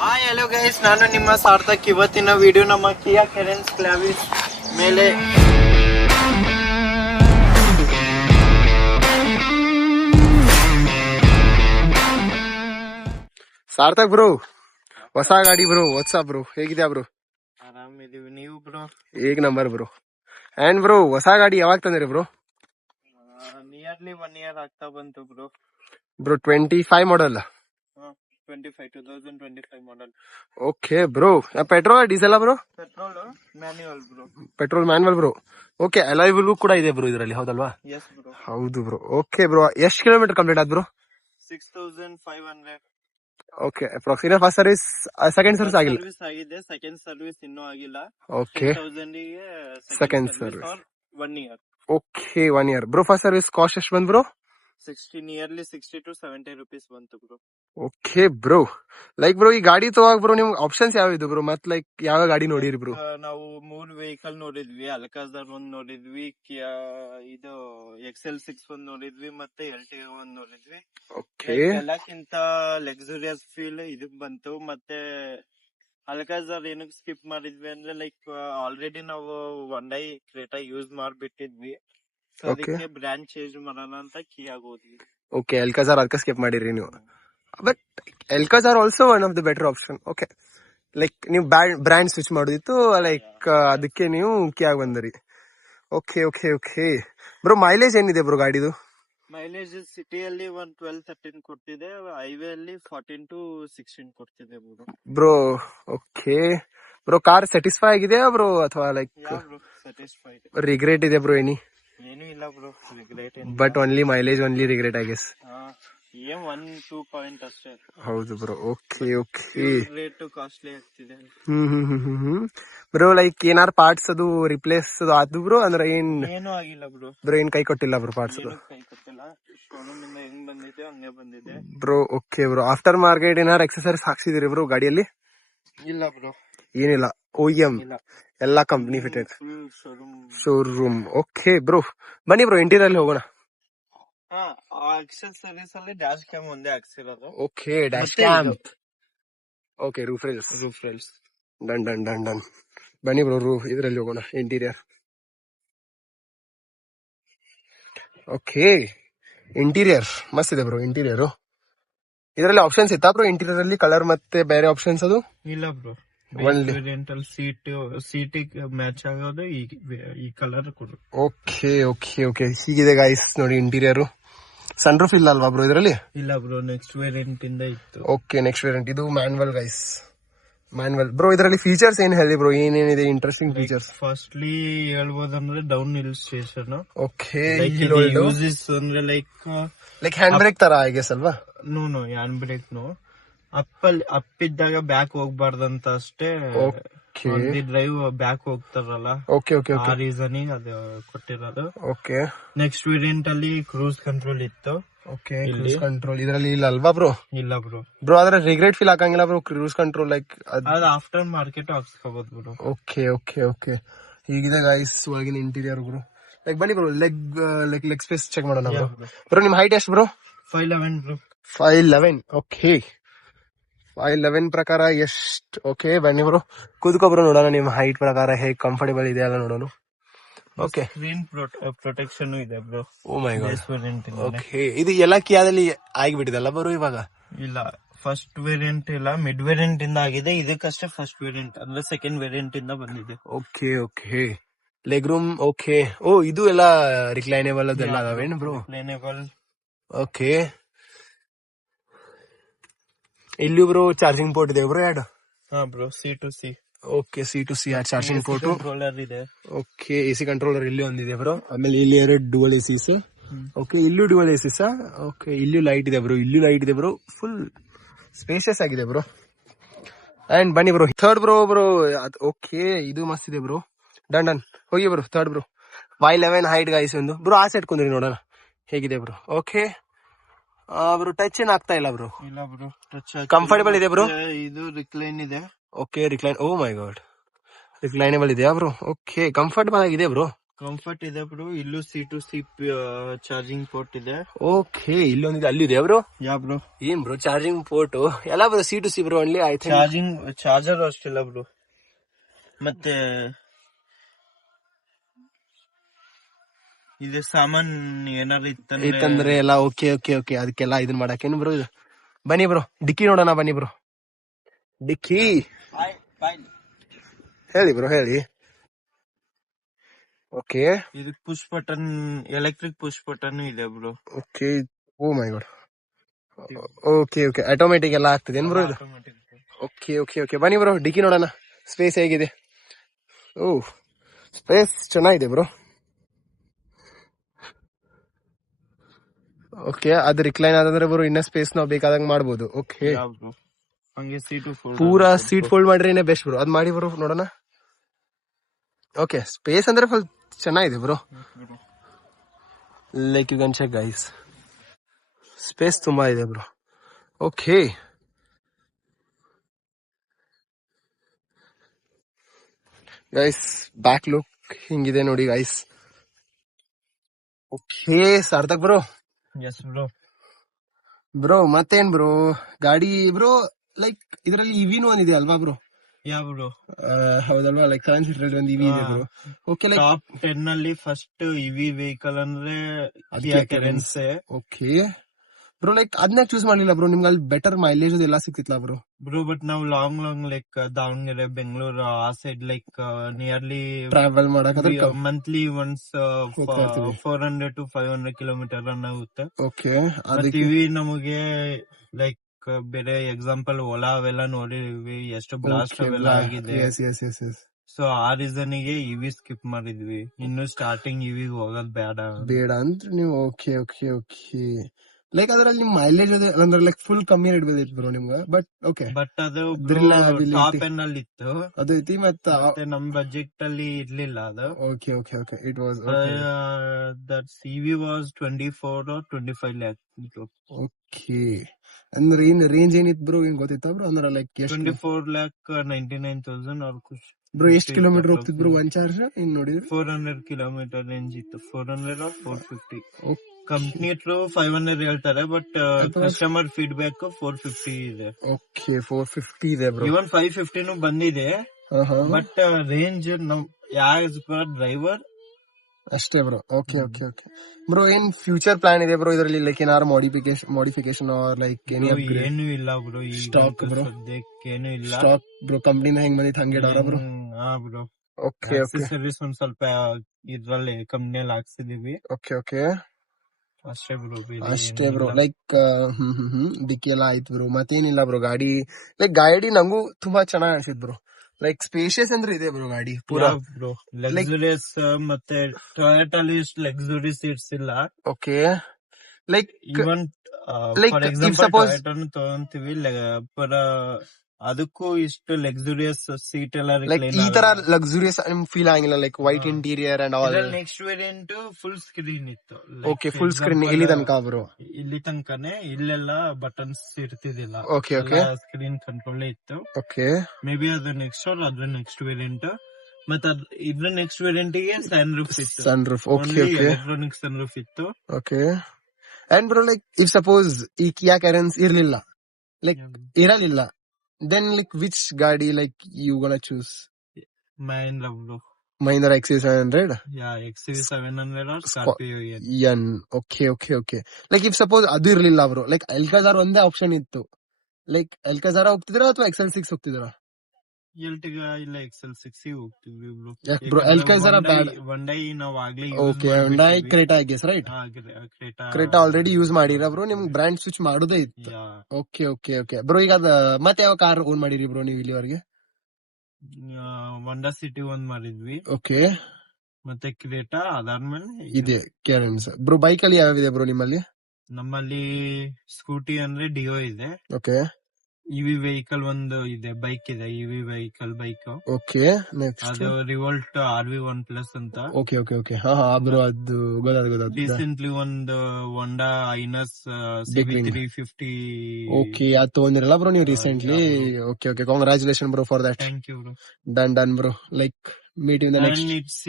Hi hello guys, ನಾನು ನಿಮ್ಮ ಸಾರ್ಥಕ್. ಇವತ್ತಿನ ವಿಡಿಯೋ ನಮ್ಮ ಕಿಯಾ ಕೆರೆನ್ಸ್ ಕ್ಲಾವಿಸ್ ಮೇಲೆ ಸಾರ್ಥಕ್ ಬ್ರೋ, ಹೊಸ ಗಾಡಿ ಬ್ರೋ. ವಾಟ್ಸ್ಆಪ್ ಬ್ರೋ, ಹೇಗಿದ್ಯಾ ಬ್ರೋ? ಆರಾಮಿದೀವಿ, ನೀವು bro? Ek number bro. And bro, ಹೊಸ ಗಾಡಿ ಯಾವಾಗ ತಂದ್ರಿ ಬ್ರೋ? ನಿಯರ್ಲಿ 1 year ಆಗ್ತಾ ಬಂತು bro. Bro 25 model? 2025 model. Okay bro. Petrol diesel bro? Petrol manual bro. Petrol manual bro. Okay, alloy wheel ಕೂಡ ಇದೆ bro ಇದರಲ್ಲಿ, ಹೌದಲ್ವಾ? Yes bro. ಹೌದು ಬ್ರೋ. ಓಕೆ ಬ್ರೋ, ಎಷ್ಟು ಕಿಲೋಮೀಟರ್ ಕಂಪ್ಲೀಟ್ ಆದ್ bro? 6500. Okay, approximate. First service, second service ಆಗಿಲ್ಲ? Service ಆಗಿದೆ, second service ಇನ್ನೂ ಆಗಿಲ್ಲ. ಓಕೆ, 10,000 ಗೆ second service. 1 year. Okay, 1 year bro. First service cost ಎಷ್ಟು ಬಂದ್ ಬ್ರೋ? 60 to 70 rupees ಬಂತು bro. Okay bro. Like bro, ಈ ಗಾಡಿ ತಗೋಕ್ ಬ್ರೋ ನಿಮ್ಗೆ ಆಪ್ಷನ್ಸ್ ಯಾವ ಇದು ಬ್ರೋ? ಮತ್ ಲೈಕ್ ಯಾವ ಗಾಡಿ ನೋಡಿರಿ ಬ್ರೋ? ನಾವು 3 ವೆಹಿಕಲ್ ನೋಡಿದ್ವಿ. ಅಲ್ಕಾಜಾರ್ ಒಂದ್ ನೋಡಿದ್ವಿ, ಇದು XL6 ಒಂದ್ ನೋಡಿದ್ವಿ, ಮತ್ತೆ Ertiga ಒಂದ್ ನೋಡಿದ್ವಿ. ಓಕೆ, ಎಲ್ಲಕ್ಕಿಂತ ಲಕ್ಸುರಿಯಸ್ ಫೀಲ್ ಇದಕ್ ಬಂತು. ಮತ್ತೆ ಅಲ್ಕಾಜಾರ್ ಏನಕ್ಕೆ ಸ್ಕಿಪ್ ಮಾಡಿದ್ವಿ ಅಂದ್ರೆ, ಲೈಕ್ ಆಲ್ರೆಡಿ ನಾವು Hyundai ಕ್ರೇಟಾ ಯೂಸ್ ಮಾಡ್ಬಿಟ್ಟಿದ್ವಿ. ಸೊ ಅದಕ್ಕೆ ಬ್ರ್ಯಾಂಡ್ ಚೇಂಜ್ ಮಾಡೋಣ ಅಂತ ಕಿಯಾಗ್ ಹೋದ್ವಿ. ಓಕೆ, ಎಲ್ಕಾಜಾರ್ ಅದಕ್ಕೆ ಸ್ಕಿಪ್ ಮಾಡಿರಿ ನೀವು. But Alcazar also one of the better option. Okay, like ನೀವು ಬ್ರ್ಯಾಂಡ್ ಸ್ವಿಚ್ ಮಾಡೋದಿತ್ತು, ಲೈಕ್ ಅದಕ್ಕೆ ನೀವು ಕಿಯಾಗ್ ಬಂದ್ರಿ. Okay okay okay bro. Mileage ಏನಿದೆ ಬ್ರೋ ಗಾಡಿದು? ಮೈಲೇಜ್ ಸಿಟಿಯಲ್ಲಿ 12-13 ಕೊಡ್ತಿದೆ, ಹೈವೇ ಅಲ್ಲಿ 14 to 16 ಕೊಡ್ತಿದೆ bro. Bro okay bro, car satisfy ಆಗಿದೆಯಾ ಬ್ರೋ, ಅಥವಾ ಲೈಕ್ ಸ್ಯಾಟಿಸ್ಫೈಡ್? ರಿಗ್ರೆಟ್ ಇದೆ ಬ್ರೋ ಏನೂ ಇಲ್ಲ bro, regret. But only mileage, only regret I guess. 1-2 point ಅಷ್ಟೇ. ಹೌದು bro. Okay okay. Rate costly ಆಗ್ತಿದೆ. ಬ್ರೋ, ಲೈಕ್ ಏನಾರು ಪಾರ್ಟ್ಸ್ ಅದು ರಿಪ್ಲೇಸ್ ಅದು ಆದ್ದು ಬ್ರೋ? ಅಂದ್ರೆ ಏನೂ ಆಗಿಲ್ಲ ಬ್ರೋ. ಬ್ರೋ ಏನ್ ಕೈ ಕೊಟ್ಟಿಲ್ಲ ಬ್ರೋ ಪಾರ್ಟ್ಸ್ ಅದು? ಕೈ ಕೊಟ್ಟಿಲ್ಲ, ಶೋರೂಮ್ ಇಂದ ಹೆಂಗ್ ಬಂದಿದೆ ಹಂಗೆ ಬಂದಿದೆ bro. Okay bro, aftermarket ಏನಾರು ಎಕ್ಸಸರೀಸ್ ಹಾಕ್ಸಿದಿರಿ ಬ್ರೋ ಗಾಡಿಯಲ್ಲಿ? ಇಲ್ಲ ಬ್ರೋ, ಏನಿಲ್ಲ. OEM ಇಲ್ಲ, ಎಲ್ಲಾ company fitted full showroom. Okay bro, ಬನ್ನಿ ಬ್ರೋ ಇಂಟೀರಿಯರ್ ಅಲ್ಲಿ ಹೋಗೋಣ. ಎಕ್ಸೆಸರೀಸ್ ಅಲ್ಲಿ ಡ್ಯಾಶ್ ಕ್ಯಾಮ್ ಒಂದೇ ಹಾಕ್ಸಿರೋದು. Okay, dash cam. Okay, roof rails. Done done done done. ಬನ್ನಿ ಬ್ರೋ, ಇದರಲ್ಲಿ ಹೋಗೋಣ ಇಂಟೀರಿಯರ್. ಓಕೆ, ಇಂಟೀರಿಯರ್ ಮಸ್ತ್ ಇದೆ ಬ್ರೋ. ಇಂಟೀರಿಯರ್ ಇದರಲ್ಲಿ ಆಪ್ಷನ್ಸ್ ಇತ್ತಾ ಬ್ರೋ? ಇಂಟೀರಿಯರ್ ಅಲ್ಲಿ ಕಲರ್ ಮತ್ತೆ ಬೇರೆ ಆಪ್ಷನ್ಸ್ ಅದು? ಇಲ್ಲ ಬ್ರೋ, ಸೀಟ್ ಮ್ಯಾಚ್ ಆಗೋದು ಈ ಕಲರ್ ಕೊಡು. ಓಕೆ ಓಕೆ ಓಕೆ, ಹೀಗಿದೆ ಗೈಸ್ ನೋಡಿ ಇಂಟೀರಿಯರ್. ಸನ್ ರೂಫ್ ಇಲ್ಲ ಅಲ್ವಾ ಬ್ರೋ ಇದರಲ್ಲಿ? ಇಲ್ಲ ಬ್ರೋ, ನೆಕ್ಸ್ಟ್ ವೇರಿಯಂಟ್ ಇಂದ ಇತ್ತು. Okay, next variant. ಇದು ಮ್ಯಾನ್ಯುವಲ್ ಗೈಸ್, ಮ್ಯಾನ್ಯುವಲ್. ಬ್ರೋ ಇದರಲ್ಲಿ ಫೀಚರ್ಸ್ ಏನ್ ಹೇಳಿ ಬ್ರೋ, ಏನೇನಿದೆ ಇಂಟ್ರೆಸ್ಟಿಂಗ್ ಫೀಚರ್ಸ್? ಫಸ್ಟ್ಲಿ ಹೇಳ್ಬೋದಂದ್ರೆ down hill station. Okay, uses ಅಂದ್ರೆ ಲೈಕ್ ಹ್ಯಾಂಡ್ ಬ್ರೇಕ್ ತರ ಐ ಗೆಸ್ ಅಲ್ವಾ? No hand brake no. ಅಪ್ಪಿದ್ದಾಗ ಬ್ಯಾಕ್ ಹೋಗ್ಬಾರ್ದಂತ ಅಷ್ಟೇ. ಡ್ರೈವ್ ಬ್ಯಾಕ್ ಹೋಗ್ತಾರಲ್ಲ, ಓಕೆ ಓಕೆ ಆ ರೀಸನಿಗೆ ಅದು ಕೊಟ್ಟಿರೋದು. ಓಕೆ, ನೆಕ್ಸ್ಟ್ ವೇರಿಯಂಟ್ ಅಲ್ಲಿ ಕ್ರೂಸ್ ಕಂಟ್ರೋಲ್ ಇತ್ತು. ಓಕೆ, ಕ್ರೂಸ್ ಕಂಟ್ರೋಲ್ ಇದರಲ್ಲಿ ಇಲ್ಲ ಅಲ್ವಾ ಬ್ರೋ? ಇಲ್ಲ ಬ್ರೋ. ಬ್ರೋ ಅದ್ರ ರಿಗ್ರೆಟ್ ಫೀಲ್ ಆಗಂಗಿಲ್ಲ ಬ್ರೋ ಕ್ರೂಸ್ ಕಂಟ್ರೋಲ್? ಲೈಕ್ ಅದು ಆಫ್ಟರ್ ಮಾರ್ಕೆಟ್ ಹಾಕ್ಸ್ಕೋಬಹುದು ಬ್ರೋ. ಓಕೆ ಓಕೆ ಓಕೆ, ಹೀಗಿದೆ ಗೈಸ್ ಒಳಗಿನ ಇಂಟೀರಿಯರ್ ಬ್ರೋ. ಲೈಕ್ ಬನ್ನಿ ಬ್ರೋ, ಲೆಗ್ ಸ್ಪೇಸ್ ಚೆಕ್ ಮಾಡೋಣ ಬ್ರೋ. ಬ್ರೋ ನಿಮ್ ಹೈಟ್ ಎಷ್ಟು ಬ್ರೋ? 5'11" ಬ್ರೋ. 5'11". ಓಕೆ, 5'11" ಪ್ರಕಾರ ಎಷ್ಟು? ಓಕೆ, ಬನ್ನಿ ಬ್ರೋ ಕೂತ್ಕೊ ಬ್ರೋ, ನೋಡೋಣ ನಿಮ್ ಹೈಟ್ ಪ್ರಕಾರ ಹೇಗ್ ಕಂಫರ್ಟೇಬಲ್ ಇದೆ ಅಲ್ಲ ನೋಡೋಣ. ಓಕೆ, ಸ್ಕ್ರೀನ್ ಪ್ರೊಟೆಕ್ಷನ್ ಇದೆ bro. Oh my god. Okay, ಇದು ಎಲ್ಲ ಕಿಯಾದಲ್ಲಿ ಆಗಿಬಿಟ್ಟಿದಲ್ಲ ಬ್ರೋ ಇವಾಗ? ಇಲ್ಲ, ಫಸ್ಟ್ ವೇರಿಯಂಟ್ ಇಲ್ಲ, ಮಿಡ್ ವೇರಿಯಂಟ್ ಇಂದ ಆಗಿದೆ. ಇದಕ್ಕಷ್ಟೇ ಫಸ್ಟ್ ವೇರಿಯಂಟ್ ಅಂದ್ರೆ ಸೆಕೆಂಡ್ ವೇರಿಯಂಟ್ ಇಂದ ಬಂದಿದೆ. Okay okay, leg room. Okay, oh ಇದು ಎಲ್ಲ ರಿಕ್ಲೈನೇಬಲ್ ಅದೆಲ್ಲ ಅದಾವೇನು ಬ್ರೋ? ರಿಕ್ಲೈನೇಬಲ್. ಓಕೆ, ಇಲ್ಲಿ ಬ್ರೋ ಚಾರ್ಜಿಂಗ್ ಪೋರ್ಟ್ ಇದೆ ಬ್ರೋ ಎರಡು? ಹಾ bro, C2C. Okay, C2C charging port. Controller ಇದೆ. ಓಕೆ, AC ಕಂಟ್ರೋಲರ್ ಇಲ್ಲಿ ಒಂದಿದೆ ಬ್ರೋ. ಆಮೇಲೆ ಇಲ್ಲಿ 2 ಡುವಲ್ ACs. ಓಕೆ, ಇಲ್ಲೂ ಡುವಲ್ ACs. ಓಕೆ, ಇಲ್ಲೂ ಲೈಟ್ ಇದೆ ಬ್ರೋ, ಇಲ್ಲೂ ಲೈಟ್ ಇದೆ ಬ್ರೋ. ಫುಲ್ ಸ್ಪೇಷಿಯಸ್ ಆಗಿದೆ ಬ್ರೋ. ಅಂಡ್ ಬನ್ನಿ ಬ್ರೋ ಥರ್ಡ್ ಬ್ರೋ. ಓಕೆ, ಇದು ಮಸ್ತ್ ಇದೆ ಬ್ರೋ. ಡನ್ ಡನ್, ಹೋಗಿ bro third bro. 5'11" height guys ಒಂದು ಬ್ರೋ. ಆ ಸೈಡ್ ಕುಂದ್ರಿ ನೋಡೋಣ ಹೇಗಿದೆ ಬ್ರೋ. ಓಕೆ ಬ್ರೋ, ಟಚ್ ಏನ್ ಆಗ್ತಾ ಇಲ್ಲ ಬ್ರೋ? ಇಲ್ಲ ಬ್ರೋ, ಟಚ್ ಕಂಫರ್ಟೇಬಲ್ ಇದೆ ಬ್ರೋ. ಇದು ರಿಕ್ಲೈನ್ ಇದೆ. Okay, recline. Oh my god, reclinable ಇದೆಯಾ ಬ್ರೋ? ಓಕೆ, ಕಂಫರ್ಟೇಬಲ್ ಆಗಿದೆ ಬ್ರೋ. ಕಂಫರ್ಟ್ ಇದೆ ಬ್ರೋ. ಇಲ್ಲೂ C2C ಚಾರ್ಜಿಂಗ್ ಪೋರ್ಟ್ ಇದೆ. ಓಕೆ, ಇಲ್ಲೊಂದಿದೆ, ಅಲ್ಲಿದೆ ಬ್ರೋ. Yeah bro. ಏನ್ ಬ್ರೋ ಚಾರ್ಜಿಂಗ್ ಪೋರ್ಟ್ ಎಲ್ಲ ಬ್ರೋ C2C ಬ್ರೋ ಅಲ್ಲಿ. ಐ ಥಿಂಕ್ ಚಾರ್ಜರ್ ಅಷ್ಟಿಲ್ಲ ಬ್ರೋ. ಮತ್ತೆ ಇದು ಸಾಮಾನ್ ಏನಾರು ಇತ್ತಂದ್ರೆ ಎಲ್ಲ ಓಕೆ ಓಕೆ ಓಕೆ, ಅದಕ್ಕೆಲ್ಲ ಇದನ್ ಮಾಡಕ್ಕೇನು ಬ್ರೋ ಇದು. ಬನ್ನಿ ಬ್ರೋ ಡಿಕ್ಕಿ ನೋಡೋಣ, ಬನ್ನಿ ಬ್ರೋ ಡಿಕ್ಕಿ. ಹೇಳಿ ಬ್ರೋ ಹೇಳಿ. ಓಕೆ, ಇದಕ್ push button, electric push button ಇದೆ bro. Okay, oh my god. Okay okay, automatic ಎಲ್ಲ ಆಗ್ತದೆ ಏನ್ ಬ್ರೋ ಇದು? ಓಕೆ ಓಕೆ ಓಕೆ, ಬನ್ನಿ ಬ್ರೋ ಡಿಕ್ಕಿ ನೋಡೋಣ ಸ್ಪೇಸ್ ಹೇಗಿದೆ. ಓ ಸ್ಪೇಸ್ ಚೆನ್ನಾಗಿದೆ ಬ್ರೋ. ಓಕೆ, ಅದು ರಿಕ್ಲೈನ್ ಆದ್ರೆ ಬ್ರೋ ಇನ್ನ ಸ್ಪೇಸ್ ನಾವು ಬೇಕಾದಂಗ್ ಮಾಡ್ಬೋದು. ಓಕೆ, ಹಂಗೆ ಪೂರಾ ಸೀಟ್ ಫೋಲ್ಡ್ ಮಾಡ್ರೇನೆ ಬೆಸ್ಟ್ ಬ್ರೋ. ಅದ್ ಮಾಡಿ ಬ್ರೋ ನೋಡೋಣ. ಓಕೆ, ಸ್ಪೇಸ್ ಅಂದ್ರೆ ಫುಲ್ ಚೆನ್ನಾಗಿದೆ bro. Like you can check guys, space ತುಂಬಾ ಇದೆ bro. Okay, guys back look ಹಿಂಗಿದೆ ನೋಡಿ guys. Okay Sarthak bro. S bro. Bro ಮತ್ತೇನ್ ಬ್ರೋ ಗಾಡಿ ಬ್ರೋ, ಲೈಕ್ ಇದರಲ್ಲಿ ಇವಿನೂ ಒಂದಿದೆ ಅಲ್ವಾ ಬ್ರೋ? Yeah bro. ಹೌದಲ್ವಾ, ಲೈಕ್ 7 ಸೀಟರ್ ಒಂದು ಇವಿ ಇದೆ ಬ್ರೋ. ಓಕೆ, ಲೈಕ್ ಟಾಪ್ 10 ಅಲ್ಲಿ ಫಸ್ಟ್ ಇವಿ ವೆಹಿಕಲ್ ಅಂದ್ರೆ ಕೆರೆನ್ಸ್. ಓಕೆ ಬ್ರೋ, ಲೈಕ್ ಅದನ್ನ ಚೂಸ್ ಮಾಡ್ಲಿಲ್ಲ ಬ್ರೋ, ನಿಮ್ಗೆ ಅಲ್ಲಿ ಬೆಟರ್ ಮೈಲೇಜ್ ಎಲ್ಲ ಸಿಕ್ತಿತ್ಲಾ ಬ್ರೋ? ಬ್ರೋ ಬಟ್ ನಾವು ಲಾಂಗ್ ಲೈಕ್ ದಾವಣಗೆರೆ, ಬೆಂಗಳೂರು ಆ ಸೈಡ್ ಲೈಕ್ ನಿಯರ್ಲಿ ಟ್ರಾವೆಲ್ ಮಾಡಕ್ monthly once 400 to 500 kilometre run ಆಗುತ್ತೆ. ಓಕೆ, ಇವಿ ನಮಗೆ ಲೈಕ್ ಬೇರೆ ಎಕ್ಸಾಂಪಲ್ ಓಲಾ ಅವೆಲ್ಲ ನೋಡಿದ್ವಿ, ಎಷ್ಟು ಬ್ಲಾಸ್ಟ್ ಅವೆಲ್ಲ ಆಗಿದೆ. ಸೊ ಆ ರೀಸನ್ ಗೆ ಇವಿ ಸ್ಕಿಪ್ ಮಾಡಿದ್ವಿ. ಇನ್ನು ಸ್ಟಾರ್ಟಿಂಗ್ ಇವಿ ಹೋಗೋದ್ ಬೇಡ ಅಂದ್ರೆ ನೀವು. ಓಕೆ ಓಕೆ ಓಕೆ, ಲೈಕ್ ಅದ್ರಲ್ಲಿ ನಿಮ್ ಮೈಲೇಜ್ ಅಂದ್ರೆ ಲೈಕ್ ಫುಲ್ ಕಮ್ಮಿ ರೇಟ್ ಬಂದಿತ್ತು ಬ್ರೋ ನಿಮ್ಗೆ. ಬಟ್ ಓಕೆ, ಬಟ್ ಅದು ಟಾಪ್ ಎಂಡ್ ಅಲ್ಲಿ ಇತ್ತು, ಅದು ಐತಿ. ಮತ್ತೆ ನಮ್ ಬಜೆಟ್ ಅಲ್ಲಿ ಇರ್ಲಿಲ್ಲ ಅದು. Okay okay okay, it was that EV was 24 or 25 lakh. Okay, ಅಂದ್ರೆ ಏನ್ ರೇಂಜ್ ಏನಿತ್ತು ಬ್ರೋ, ಏನ್ ಗೊತ್ತಿತ್ತ ಬ್ರೋ? ಅಂದ್ರೆ ಲೈಕ್ 24,99,000 or ಕುछ ಬ್ರೋ. ಎಷ್ಟು ಕಿಲೋಮೀಟರ್ ಹೋಗ್ತಿದ್ ಬ್ರೋ ಒನ್ ಚಾರ್ಜ್ ಇನ್ ನೋಡಿದ್ರೆ? 400 ಕಿಲೋಮೀಟರ್ ರೇಂಜ್ ಇತ್ತು. 400 or 450. ಕಂಪ್ನಿ ಹತ್ರ 500 ಹೇಳ್ತಾರೆ, ಬಟ್ ಕಸ್ಟಮರ್ ಫೀಡ್ಬ್ಯಾಕ್ 450 ಇದೆ. ಓಕೆ, 450 ಇದೆ ಬ್ರೋ. ಇವನ್ 550 ಬಂದಿದೆ, ಬಟ್ ರೇಂಜ್ ನಮ್ ಯಾಸ್ ಪರ್ ಡ್ರೈವರ್ ಅಷ್ಟೇ bro. Okay okay okay bro, ಏನ್ ಫ್ಯೂಚರ್ ಪ್ಲಾನ್ ಇದೆ ಬ್ರೋ ಇದರಲ್ಲಿ? ಲೈಕ್ ಏನಾರು ಮಾಡಿಫಿಕೇಶನ್ ಆರ್ ಲೈಕ್ ಏನು ಇಲ್ಲ ಬ್ರೋ. ಸ್ಟಾಕ್ ಬ್ರೋ ಏನು ಇಲ್ಲ. ಸ್ಟಾಕ್ ಬ್ರೋ ಕಂಪ್ನಿನ ಹೆಂಗ್ ಬಂದಿತ್ತು ಹಂಗೆ ಡಾರ ಬ್ರೋ? ಹಾ ಬ್ರೋ. ಓಕೆ ಓಕೆ, ಸರ್ವಿಸ್ ಒಂದ್ ಸ್ವಲ್ಪ ಇದ್ರಲ್ಲಿ ಕಂಪ್ನಿಯಲ್ಲಿ ಹಾಕ್ಸಿದೀವಿ. ಓಕೆ ಓಕೆ, ಅಷ್ಟೇ ಬ್ರೋ. ಅಷ್ಟೇ ಬ್ರೋ. ಲೈಕ್ ಡಿಕ್ಕಿ ಎಲ್ಲ ಆಯ್ತು ಬ್ರೋ, ಮತ್ತೇನಿಲ್ಲ ಬ್ರೋ. ಗಾಡಿ ನಂಗೂ ತುಂಬಾ ಚೆನ್ನಾಗಿ ಅನ್ಸಿದ್ ಬ್ರೋ. ಲೈಕ್ ಸ್ಪೇಷಿಯಸ್ ಅಂದ್ರೆ ಇದೆ ಬ್ರೋ ಗಾಡಿ ಪೂರಾ ಬ್ರೋ. ಲಕ್ಸುರಿಯಸ್, ಮತ್ತೆ ಟೊಯೋಟಲ್ಲಿ ಲಕ್ಸುರಿ ಸೀಟ್ಸ್ ಇಲ್ಲ. Okay, like even for example Toyota ತಗೊಂತೀವಿ, ಪರ ಅದಕ್ಕೂ ಇಷ್ಟು ಲಕ್ಸುರಿಯಸ್ ಸೀಟ್ ಎಲ್ಲ ಈ ತರ ಲಕ್ಸುರಿಯಸ್ ಫೀಲ್ ಆಗಿಲ್ಲ. Like white interior and all. Next variant full screen ಇತ್ತು. ಓಕೆ, ಫುಲ್ ಸ್ಕ್ರೀನ್ ಇಲ್ಲಿ ತನಕ ಬ್ರೋ? ಇಲ್ಲಿ ತನಕನೇ, ಇಲ್ಲೆಲ್ಲ ಬಟನ್ಸ್ ಇರ್ತಿದಿಲ್ಲ. ಓಕೆ ಓಕೆ, ಸ್ಕ್ರೀನ್ ಕಂಟ್ರೋಲ್ ಇತ್ತು. ಓಕೆ, ಮೇ ಬಿ ಅದು ನೆಕ್ಸ್ಟ್ ಅದ್ರ ನೆಕ್ಸ್ಟ್ ವೇರಿಯಂಟ್. ಮತ್ತೆ ಇದ್ರ ನೆಕ್ಸ್ಟ್ ವೇರಿಯಂಟ್ ಗೆ ಸನ್ ರೂಫ್ ಇತ್ತು. Sun roof, okay okay, electronic sunroof ಇತ್ತು. Okay. And bro, like if suppose ಈ ಕಿಯಾ ಕ್ಯಾರೆನ್ಸ್ ಇರ್ಲಿಲ್ಲ, ಲೈಕ್ ಇರಲಿಲ್ಲ, then like which ಗಾಡಿ like you gonna choose? Mahindra XUV700? Yeah, XUV700 or Scorpio N. Okay okay okay, like if suppose ಅದು ಇರ್ಲಿಲ್ಲ bro, like Alcazar ಒಂದೇ option ಇತ್ತು, like Alcazar ಹೋಗ್ತಿದ್ರಾ ಅಥವಾ XL6 ಹೋಗ್ತಿದ್ರಾ? Ertiga ಇಲ್ಲ XL6 ಹೋಗ್ತಿದ್ವಿ ಬ್ರೋ. ಯಾಕೆ ಬ್ರೋ Alcazar ಬ್ಯಾಡ? Hyundai ನಾವು ಆಗ್ಲೇ ಓಕೆ, Hyundai Creta I guess, right? Creta already use ಮಾಡಿರಾ ಬ್ರೋ, ನಿಮ್ಗೆ ಬ್ರ್ಯಾಂಡ್ ಸ್ವಿಚ್ ಮಾಡೋದೇ ಇತ್ತು. Okay okay okay bro. ಈಗ ಮತ್ತೆ ಯಾವ ಕಾರ್ ಓನ್ ಮಾಡಿರಿ ಬ್ರೋ ನೀವು ಇಲ್ಲಿವರೆಗೆ? Honda City ಒಂದ್ ಮಾಡಿದ್ವಿ. ಓಕೆ, ಮತ್ತೆ ಕ್ರೇಟಾ, ಅದಾದ್ಮೇಲೆ ಇದೆ ಕ್ಯಾರೆನ್ಸ್ ಬ್ರೋ. ಬೈಕ್ ಅಲ್ಲಿ ಯಾವ್ಯಾವಿದೆ ಬ್ರೋ ನಿಮ್ಮಲ್ಲಿ? ನಮ್ಮಲ್ಲಿ ಸ್ಕೂಟಿ ಅಂದ್ರೆ ಡಿಯೋ ಇದೆ. ಓಕೆ, ಇವಿ ವೆಹಿಕಲ್ ಒಂದು ಇದೆ, ಬೈಕ್ ಇದೆ, EV vehicle bike. Okay, next ಅದು ರಿವೋಲ್ಟ್ RV1+ ಅಂತ. ಓಕೆ ಓಕೆ ಓಕೆ, ಹಾ ಹಾ ಬ್ರೋ, ಅದು ಗೊತ್ತಾದ. ರೀಸೆಂಟ್ಲಿ ಒಂದು Honda Inos CB350. ಓಕೆ, ಅದು ತಗೊಂಡಿರಲ್ಲ ಬ್ರೋ ನೀವು recently? Okay okay, congratulation bro for that. Thank you bro. Done bro. Like meet you in the next. And it's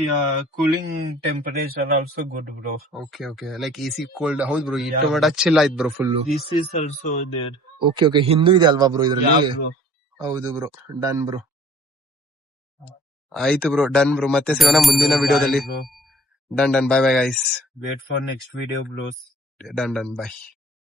cooling temperature also good, bro. Okay, like AC cold ಹೌದು bro Yeah, ಇಟ್ಟು ಮಟ chill ಆಯ್ತು bro full. This is also there. Okay Hindu ಇದೆ ಅಲ್ವಾ bro ಇದ್ರಲ್ಲಿ? Yeah, bro. ಹೌದು bro, done bro. ಆಯ್ತು bro, done bro. ಮತ್ತೆ ಸಿಗೋಣ ಮುಂದಿನ Bro, ವಿಡಿಯೋದಲ್ಲಿ. bye, bro. Done bye guys. Wait for next video, bros. Done by.